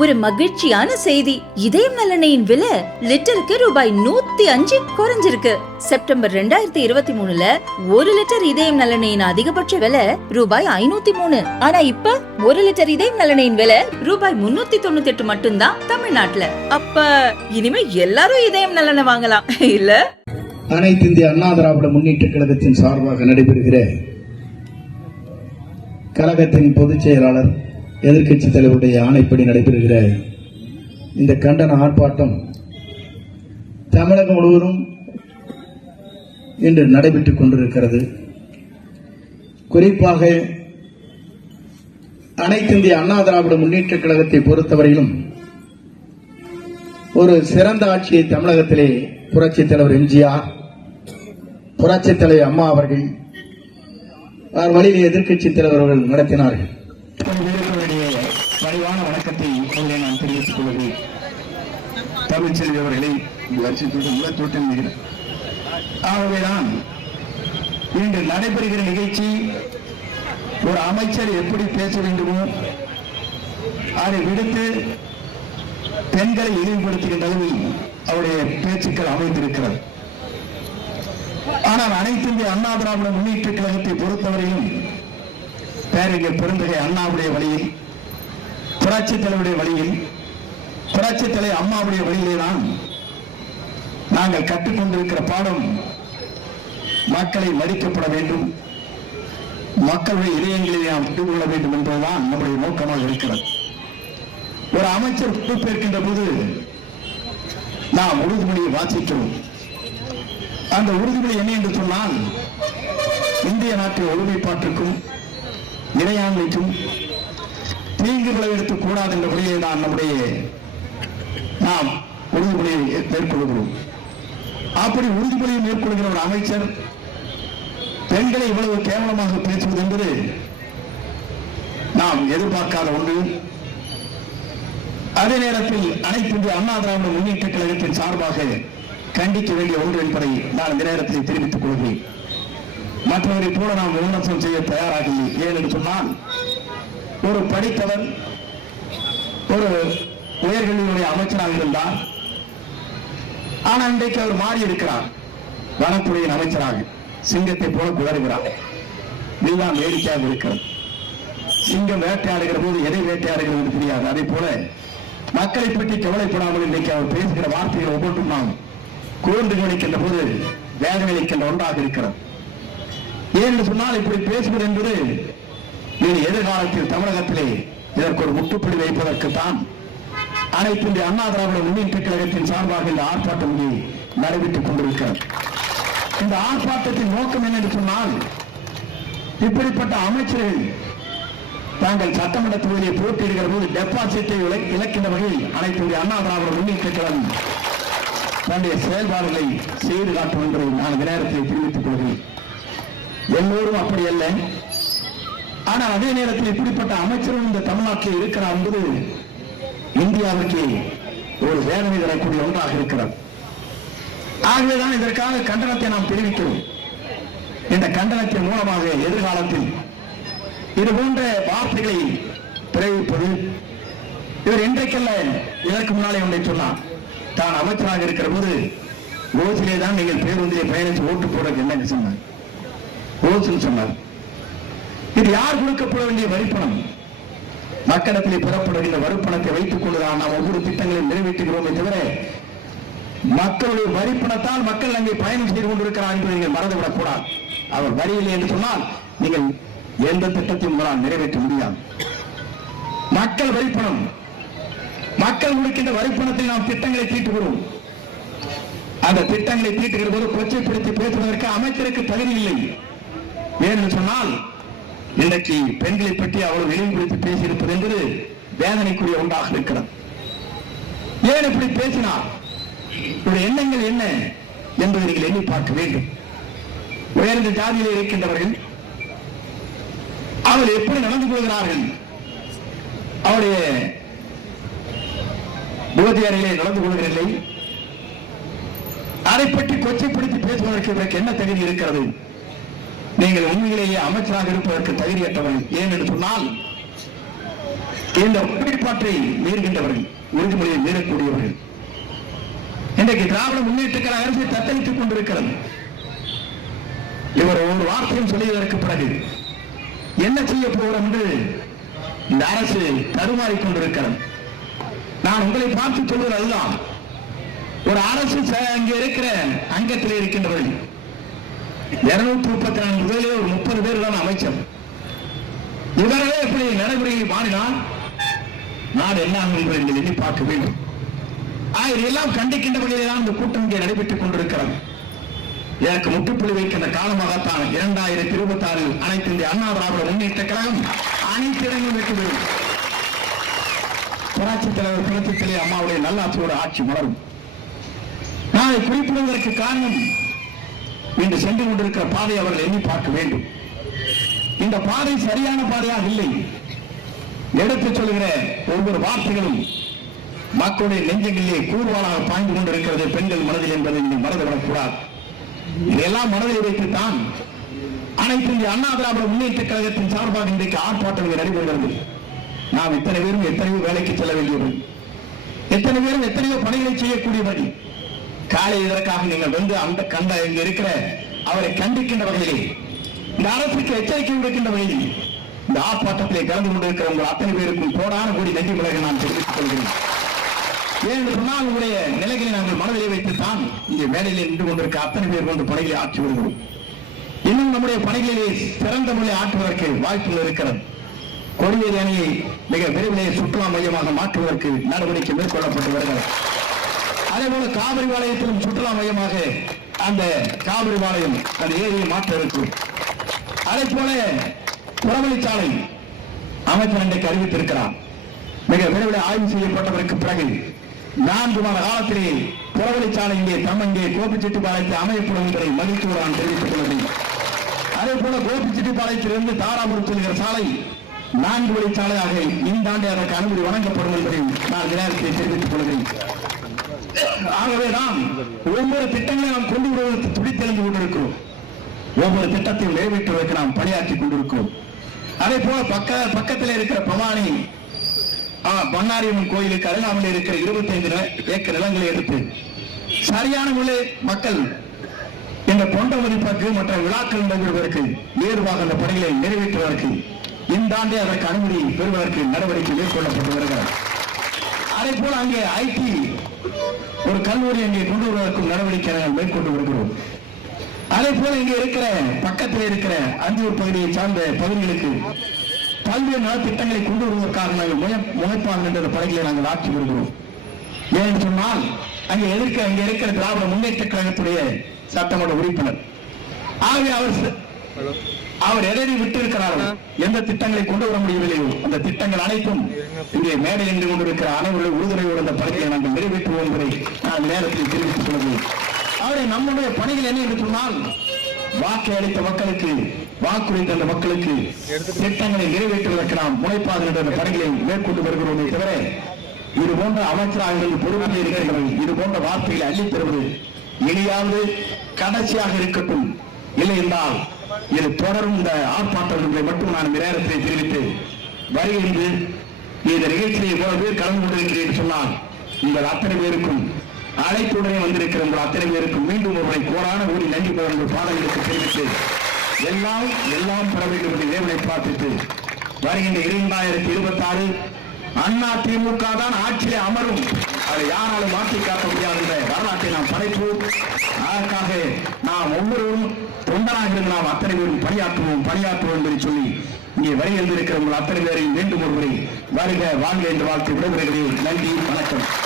ஒரு மகிழ்ச்சியான செய்தி. இதயம் நலனையின் விலை லிட்டருக்கு ரூபாய் நூத்தி அஞ்சு குறைஞ்சிருக்கு. செப்டம்பர் ரெண்டாயிரத்தி இருபத்தி மூணுல ஒரு லிட்டர் இதயம் நலனையின் அதிகபட்ச விலை ரூபாய் ஐநூத்தி மூணு. ஆனா இப்ப ஒரு லிட்டர் இதயம் நலனையின் விலை ரூபாய் முன்னூத்தி தொண்ணூத்தி எட்டு மட்டும்தான் தமிழ்நாட்டுல. அப்ப இனிமே எல்லாரும் இதயம் நலனை வாங்கலாம். இல்ல? அனைத்து இந்திய அண்ணா திராவிட முன்னேற்ற கழகத்தின் சார்பாக நடைபெறுகிற கழகத்தின் பொதுச் செயலாளர் எதிர்க்கட்சி தலைவருடைய ஆணைப்படி நடைபெறுகிற இந்த கண்டன ஆர்ப்பாட்டம் தமிழகம் முழுவதும் இன்று நடைபெற்றுக் கொண்டிருக்கிறது. குறிப்பாக அனைத்து இந்திய அண்ணா திராவிட முன்னேற்ற கழகத்தை பொறுத்தவரையிலும் ஒரு சிறந்த ஆட்சியை தமிழகத்திலே புரட்சித் தலைவர் எம்ஜிஆர் புரட்சித் தலைவர் அம்மா அவர்கள் அவர் வழியிலே எதிர்க்கட்சித் தலைவர் அவர்கள் நடத்தினார்கள் பணிவான வணக்கத்தை உங்களை நான் தெரிவித்துக் கொள்கிறேன் தமிழ்ச்செல்வி அவர்களை வருஷத்துடன் உள்ளத்தோட்டம் நினைக்கிறேன் ஆகவேதான் இன்று நடைபெறுகிற நிகழ்ச்சி ஒரு அமைச்சர் எப்படி பேச வேண்டுமோ அதை விடுத்து பெண்களை இழிவுபடுத்துகின்ற அளவில் அவருடைய பேச்சுக்கள் அமைந்திருக்கிறது. ஆனால் அனைத்து இந்திய அண்ணா திராவிட முன்னேற்ற கழகத்தை பொறுத்தவரையிலும் பேரறிஞர் பெருந்தகை அண்ணாவுடைய வழியில் புரட்சி தலைவருடைய வழியில் புரட்சி தலை அம்மாவுடைய வழியிலே தான் நாங்கள் கற்றுக்கொண்டிருக்கிற பாடம் மக்களை மதிக்கப்பட வேண்டும். மக்களுடைய இதயங்களை நாம் புரிந்து கொள்ள வேண்டும் என்பதுதான் நம்முடைய நோக்கமாக இருக்கிறது. ஒரு அமைச்சர் பொறுப்பேற்கின்ற போது நாம் உறுதிமொழியை வாசிக்கிறோம். அந்த உறுதிமொழி என்ன என்று சொன்னால் இந்திய நாட்டின் ஒருமைப்பாட்டுக்கும் இறையாண்மைக்கும் தீங்கு விளைவிடக் கூடாது என்ற முறையை தான் நம்முடைய நாம் உறுதிமொழியை மேற்கொள்கிறோம். அப்படி உறுதிமொழியை மேற்கொள்கிற ஒரு அமைச்சர். பெண்களை இவ்வளவு கேவலமாக பேசுவது என்பது நாம் எதிர்பார்க்காத ஒன்று. அதே நேரத்தில் அனைத்து இந்திய அண்ணா திராவிட முன்னேற்ற கழகத்தின் சார்பாக கண்டிக்க வேண்டிய ஒன்று என்பதை நான் இந்த நேரத்தில் தெரிவித்துக் கொள்கிறேன். மற்றவரை போல நாம் விமர்சனம் செய்ய தயாராகவில்லை ஏனென்று சொன்னால் ஒரு படித்தவர் ஒரு உயர்கல்வியுடைய அமைச்சராக இருந்தார். ஆனா இன்றைக்கு அவர் மாறி இருக்கிறார். வனத்துறையின் அமைச்சராக சிங்கத்தை போல குளறுகிறார் இதுதான் வேடிக்கையாக இருக்கிறது. சிங்கம் வேட்டையாடுகிற போது எதை வேட்டையாடுகிறது என்று தெரியாது அதே போல மக்களை பற்றி கவலைப்படாமல் இன்றைக்கு அவர் பேசுகிற வார்த்தைகள் ஒவ்வொன்றும் நாம் கூர்ந்து கவனிக்கின்ற போது வேதனை அளிக்கின்ற ஒன்றாக இருக்கிறது. ஏனென்று சொன்னால் இப்படி பேசுவது என்பது இது எதிர்காலத்தில் தமிழகத்திலே இதற்கு ஒரு முற்றுப்புள்ளி வைப்பதற்கு தான் அனைத்து இந்திய அண்ணா திராவிட முன்னேற்ற கழகத்தின் சார்பாக இந்த ஆர்ப்பாட்டம் இங்கே நடைபெற்றுக் கொண்டிருக்கிறது. இந்த ஆர்ப்பாட்டத்தின் நோக்கம் என்ன என்று சொன்னால் இப்படிப்பட்ட அமைச்சர்கள் தாங்கள் சட்டமன்ற தொகுதியை போட்டியிடுகிற போது டெபாசிட்டை இழக்கின்ற வகையில் அனைத்து இந்திய அண்ணா திராவிட முன்னேற்ற கழகம் தன்னுடைய செயல்பாடுகளை செய்து காட்டும் என்று நான் இந்த தெரிவித்துக் கொள்கிறேன். எல்லோரும் அப்படி அல்ல. ஆனால் அதே நேரத்தில் இப்படிப்பட்ட அமைச்சரும் இந்த தமிழ்நாட்டில் இருக்கிறார் என்பது இந்தியாவிற்கு ஒரு வேதனை தரக்கூடிய ஒன்றாக இருக்கிறது. ஆகவேதான் இதற்காக கண்டனத்தை நாம் தெரிவிக்கிறோம். இந்த கண்டனத்தின் மூலமாக எதிர்காலத்தில் இது போன்ற வார்த்தைகளை பிரயோகிப்பது இவர் இன்றைக்கல்ல இதற்கு முன்னாலே ஒன்றை சொன்னார். தான் அமைச்சராக இருக்கிற போது ஓசிலே தான் நீங்கள் பேருந்திலே பயணித்து ஓட்டு போடுறது என்ன சொன்னார். ஓசுன்னு சொன்னார். இது யார் கொடுக்கப்பட வேண்டிய வரிப்பணம்? மக்களிடத்திலே பெறப்படுகின்ற வரிப்பணத்தை வைத்துக் கொண்டுதான் நாம் ஒவ்வொரு திட்டங்களையும் நிறைவேற்றுகிறோமே தவிர மக்களுடைய வரிப்பணத்தால் மக்கள் அங்கே பயணம் செய்து கொண்டிருக்கிறார் என்பதை நீங்கள் மறந்துவிடக் கூடாது அவர் வரி என்று சொன்னால் நீங்கள் எந்த திட்டத்தையும் உங்களால் நிறைவேற்ற முடியாது. மக்கள் வரிப்பணம் மக்கள் கொடுக்கின்ற வரிப்பணத்தில் நாம் திட்டங்களை தீட்டுகிறோம். அந்த திட்டங்களை தீட்டுகிற போது கொச்சைப்படுத்தி பேசுவதற்கு அமைச்சருக்கு தகுதி இல்லை. ஏனென்று சொன்னால் இன்றைக்கு பெண்களை பற்றி அவ்வளவு இழிவுபடுத்தி பேசியிருப்பது என்பது வேதனைக்குரிய ஒன்றாக இருக்கிறது. ஏன் இப்படி பேசினார்? இவருடைய எண்ணங்கள் என்ன என்பதை நீங்கள் எண்ணி பார்க்க வேண்டும். உயர்ந்த ஜாதியில் இருக்கின்றவர்கள் அவர்கள் எப்படி நடந்து கொள்கிறார்கள்? அவருடைய போதி அறையிலே நடந்து கொள்கிறதில்லை அதை பற்றி கொச்சைப்படுத்தி பேசுவதற்கு இவருக்கு என்ன தகுதி இருக்கிறது? நீங்கள் உண்மையிலேயே அமைச்சராக இருப்பதற்கு தகுதியற்றவர்கள் ஏன் என்று சொன்னால் இந்த உறுதிப்பாட்டை மீறுகின்றவர்கள் உறுதிமொழியை மீறக்கூடியவர்கள். இன்றைக்கு திராவிட முன்னேற்ற அரசை அரசு தத்தளித்துக் கொண்டிருக்கிறது. இவர் ஒரு வார்த்தையும் சொல்லியதற்கு பிறகு என்ன செய்ய போகிறோம் என்று இந்த அரசு தருமாறிக் கொண்டிருக்கிறது. நான் உங்களை பார்த்து சொல்வது அதுதான். ஒரு அரசு அங்கே இருக்கிற அங்கத்தில் இருக்கின்றவர்கள் இருநூத்தி முப்பத்தி நான்கு பேரிலே ஒரு முப்பது பேர் தான் அமைச்சர். இவர்களே எப்படி நடைமுறையை மாறினால்? நாடு என்ன ஆகும் என்பதை நீங்கள் எண்ணி பார்க்க வேண்டும். ஆயிரெல்லாம் இதையெல்லாம் கண்டிக்கின்ற வகையிலே தான் இந்த கூட்டம் இங்கே நடைபெற்றுக் கொண்டிருக்கிறது. எனக்கு முற்றுப்புள்ளி வைக்கின்ற காலமாகத்தான் இரண்டாயிரத்தி இருபத்தி ஆறில் அனைத்து இந்திய அண்ணா திராவிட முன்னேற்ற கழகம் அனைத்து இடங்களும் வெற்றி பெறும். புராட்சி தலைவர் புரட்சித் தலைவர் அம்மாவுடைய நல்லாட்சியோட ஆட்சி மலரும். நான் குறிப்பிடுவதற்கு காரணம் இன்று சென்று கொண்டிருக்கிற பாதை அவர்கள் எண்ணி பார்க்க வேண்டும். இந்த பாதை சரியான பாதையாக இல்லை. எடுத்து சொல்கிற ஒவ்வொரு வார்த்தைகளும் மக்களுடைய நெஞ்சங்களிலே கூர்வாளாக பாய்ந்து கொண்டிருக்கிறது பெண்கள் மனதில் என்பதை நீங்கள் மறந்துவிடக்கூடாது. இதெல்லாம் மனதில் வைத்துத்தான் அனைத்து இந்திய அண்ணா திராவிட முன்னேற்ற கழகத்தின் சார்பாக இன்றைக்கு ஆர்ப்பாட்டங்கள் நடைபெறுகிறது நாம் இத்தனை பேரும் எத்தனையோ வேலைக்கு செல்ல வேண்டியவர்கள். எத்தனை பேரும் எத்தனையோ பணிகளை செய்யக்கூடியவர்கள். காலை இதற்காக நீங்கள் வந்து அந்த கண்ட இங்க இருக்கிற அவரை கண்டிக்கின்ற வகையிலே இந்த அரசுக்கு எச்சரிக்கை விடுக்கின்ற வகையில் இந்த ஆர்ப்பாட்டத்திலே கலந்து கொண்டிருக்கிற உங்கள் அத்தனை பேருக்கும் கோடான கோடி நன்றி உலக நான் தெரிவித்துக் கொள்கிறேன். ஏன் சொன்னால் உங்களுடைய நிலைகளை நாங்கள் மனதிலே வைத்துத்தான் இங்கே வேலையில் நின்று கொண்டிருக்க அத்தனை பேர் கொண்டு பணிகளை ஆற்றி வருகிறோம். இன்னும் நம்முடைய பணிகளிலே சிறந்த முறையை ஆற்றுவதற்கு வாய்ப்புகள் இருக்கிறது. கொடிவேரி அணியை மிக விரைவிலே சுற்றுலா மையமாக மாற்றுவதற்கு நடவடிக்கை மேற்கொள்ளப்பட்டு வருகிறது. அதே போல காவிரி பாளையத்திலும் சுற்றுலா மையமாக அந்த காவிரி பாளையம் அந்த ஏரியை மாற்ற இருக்கும் அதே போல புறவழிச்சாலை அமைச்சர் இன்றைக்கு அறிவித்திருக்கிறார். மிக விரைவில் ஆய்வு செய்யப்பட்டதற்கு பிறகு நான்கு மாத காலத்திலே புறவழிச்சாலை இங்கே தமங்கே கோபிச்செட்டிப்பாளையத்தில் அமையப்படும் என்பதை மகிழ்ச்சியோடு நான் தெரிவித்துக் கொள்கிறேன். அதே போல கோபிச்செட்டிப்பாளையத்திலிருந்து தாராபுரம் செல்கிற சாலை நான்கு வழிச்சாலையாக இந்த ஆண்டு அதற்கு அனுமதி வழங்கப்படும் என்பதையும் நான் விநாயகத்தை தெரிவித்துக் கொள்கிறேன். ஆகவே நாம் ஒவ்வொரு திட்டங்களை நாம் கொண்டு வருவதற்கு தெளிந்து கொண்டிருக்கிறோம். ஒவ்வொரு திட்டத்தையும் நிறைவேற்றுவதற்கு நாம் பணியாற்றி கொண்டிருக்கிறோம். அதே போல பக்க பக்கத்தில் இருக்கிற பவானி பன்னாரியம்மன் கோயிலுக்கு அருகாமல் இருக்கிற 25 ஏக்கர் நிலங்களை எடுத்து சரியான முறை மக்கள் இந்த பொண்ட மதிப்பாக்கு மற்ற விழாக்கள் நடைபெறுவதற்கு ஏதுவாக அந்த பணிகளை நிறைவேற்றுவதற்கு இந்த ஆண்டே அதற்கு அனுமதி பெறுவதற்கு நடவடிக்கை மேற்கொள்ளப்பட்டு வருகிறது. அதே போல அங்கே ஐடி ஒரு கல்லூரி அங்கே கொண்டு வருவதற்கும் நடவடிக்கை நாங்கள் மேற்கொண்டு வருகிறோம். அதே போல இங்கே இருக்கிற பக்கத்தில் இருக்கிற அந்தியூர் பகுதியை சார்ந்த பகுதிகளுக்கு பல்வேறு நலத்திட்டங்களை கொண்டு வருவதற்காக நாங்கள் முய- முனைப்பாக என்ற படைகளை நாங்கள் ஆட்சி வருகிறோம். ஏன் சொன்னால் அங்கே எதிர்க்க அங்கே இருக்கிற திராவிட முன்னேற்ற கழகத்துடைய சட்டமன்ற உறுப்பினர். ஆகவே அவர் அவர் எதை விட்டிருக்கிறார்கள் எந்த திட்டங்களை கொண்டு வர முடியவில்லையோ அந்த திட்டங்கள் அனைத்தும் இங்கே மேடை என்று கொண்டிருக்கிற அனைவருடைய உறுதுணையோடு அந்த பணிகளை நாங்கள் நிறைவேற்றுவோம் என்பதை நான் நேரத்தில் தெரிவித்துக் கொள்கிறேன். அவரை நம்முடைய பணிகள் என்ன என்று சொன்னால் வாக்கை அளித்த மக்களுக்கு வாக்குறுதி அந்த மக்களுக்கு திட்டங்களை நிறைவேற்றுவதற்கு நாம் முனைப்பாக என்ற அந்த பணிகளை மேற்கொண்டு வருகிறோமே தவிர இது போன்ற அமைச்சராக இருந்து பொறுப்பில் இருக்கிறவர்கள் இது போன்ற வார்த்தைகளை அள்ளித் தருவது இனியாவது கடைசியாக இருக்கட்டும். இல்லை என்றால் இது தொடரும் இந்த ஆர்ப்பாட்டங்களை மட்டும் நான் இந்த தெரிவித்து வருகின்ற இந்த நிகழ்ச்சியை போலவே கலந்து கொண்டிருக்கிறேன் என்று சொன்னால் உங்கள் அத்தனை பேருக்கும் அழைப்புடனே வந்திருக்கிற உங்கள் அத்தனை பேருக்கும் மீண்டும் ஒருவரை முறை கோடான நன்றி உங்கள் பாடல்களுக்கு தெரிவித்து எல்லாம் எல்லாம் பெற வேண்டும் என்று இறைவனை பிரார்த்தித்து வருகின்ற இரண்டாயிரத்தி இருபத்தி ஆறு அண்ணா திமுக தான் ஆட்சியிலே அமரும். அதை யாராலும் மாற்றி காட்ட முடியாது என்ற வரலாற்றை நாம் படைப்போம். அதற்காக நாம் ஒவ்வொருவரும் தொண்டராக நாம் அத்தனை பேரும் பணியாற்றுவோம் பணியாற்றுவோம் என்பதை சொல்லி இங்கே வரை இருந்திருக்கிற உங்கள் அத்தனை பேரையும் மீண்டும் ஒருமுறை வருக வாழ்க என்று வாழ்த்து விடைபெறுகிறேன். நன்றி வணக்கம்.